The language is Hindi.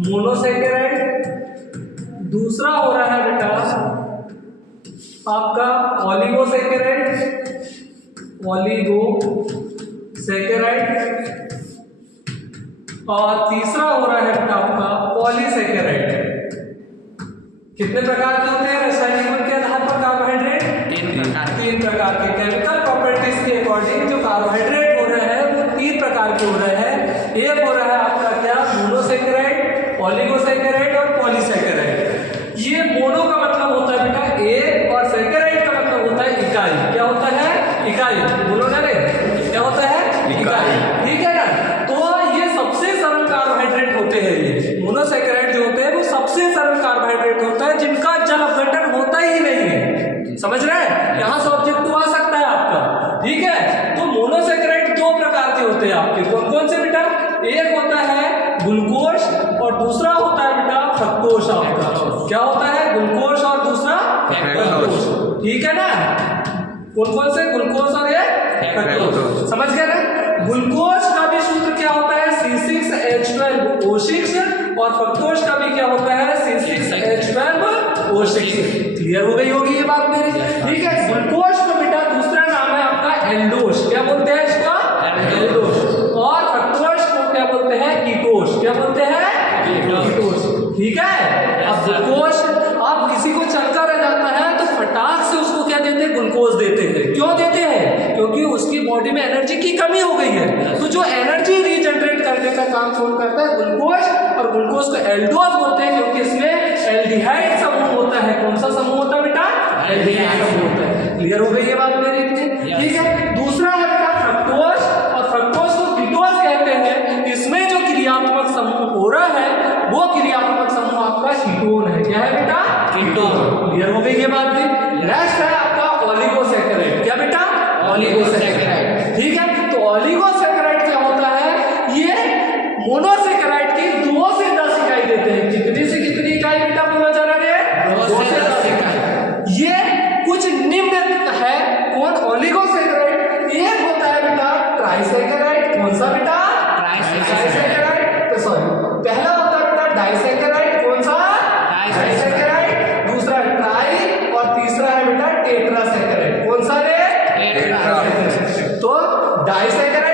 मोनोसैकेराइड, दूसरा हो रहा है बेटा आपका ऑलिगोसैकेराइड, और तीसरा हो रहा है बेटा आपका पॉलीसैकेराइड। कितने प्रकार के होते हैं रासायनिक गुण के आधार पर कार्बोहाइड्रेट? तीन प्रकार के। केमिकल प्रॉपर्टीज के अकॉर्डिंग जो कार्बोहाइड्रेट हो रहे हैं वो 3 प्रकार के हो रहे हैं। एक हो रहा है आपका क्या? मोनोसैकेराइड, ऑलिगोसैकेराइड और पॉलीसैकेराइड। ये मोनो का मतलब होता है बेटा एक, और सैकेराइड का मतलब होता है इकाई। क्या होता है? इकाई। बोलो ना रे, क्या होता है? इकाई। ठीक है ना? तो ये सबसे सरल कार्बोहाइड्रेट होते हैं। ये मोनोसैकेराइड जो होते हैं वो सबसे सरल कार्बोहाइड्रेट होता है जिनका जल अपघटन होता ही नहीं है। समझ रहे हैं? यहाँ से ऑब्जेक्टिव आ सकता है आपका। ठीक है, तो मोनोसैकेराइड 2 प्रकार के होते हैं आपके। कौन कौन से बेटा? एक होता है ग्लूकोज और दूसरा होता है बेटा फ्रक्टोज आपका। क्या होता है? ग्लूकोज और दूसरा फ्रक्टोज। ठीक है ना? कौन कौन से? ग्लूकोज और ये फ्रक्टोज। समझ गए ना? ग्लूकोज का भी सूत्र क्या होता है? C6H12O6, और फ्रक्टोज का भी क्या होता है? C6H12O6। क्लियर हो गई होगी ये बात मेरी? ठीक है। ग्लूकोज का बेटा दूसरा नाम है आपका एल्डोज। क्या बोलते हैं इसका? एल्डोज। और फ्रक्टोज को क्या बोलते हैं? कीटोज। क्या बोलते हैं? कीटोज। ठीक है। अब ग्लूकोज, अब किसी को चक्कर रह जाता है तो फटाक से उसको क्या देते हैं? ग्लूकोज देते हैं। क्यों देते हैं? क्योंकि उसकी बॉडी में एनर्जी की कमी हो गई है। तो जो एनर्जी रीजनरेट करने का काम कौन करता है? ग्लूकोज। और ग्लूकोज को एल्डोज बोलते हैं क्योंकि इसमें एल्डिहाइड समूह होता है। कौन सा समूह होता है बेटा? एल्डिहाइड समूह होता है। क्लियर हो गई ये बात मेरी? ठीक है। दूसरा है बेटा फ्रक्टोज, और फ्रक्टोज को कीटोज कहते हैं। इसमें जो क्रियात्मक समूह हो रहा है वो क्रियात्मक समूह आपका कीटोन है। क्या है बेटा? कीटोन। क्लियर हो गई ये बात भी? नेक्स्ट है आपका ऑलिगोसैकेराइड। क्या बेटा? ऑलिगोसैकेराइड। ठीक है। तो ऑलिगोसैकेराइड क्या होता है? ये मोनोसैकेराइड की 2 से 10 इकाई देते हैं। कितनी से कितनी इकाई बेटा बोला जा रहा है? 2 से 10 इकाई। ये कुछ निम्न है। कौन? ऑलिगोसैकेराइड। एक होता है बेटा ट्राइसैकेराइड। कौन सा बेटा? ट्राइसैकेराइड। सॉरी, पहला होता है बेटा डाइसैकेराइड। कौन सा? डाइसैकेराइड। दूसरा है ट्राई, और तीसरा है बेटा टेट्रासैकेराइड। कौन सा रे? टेट्रासैकेराइड। तो डाइसैकेराइड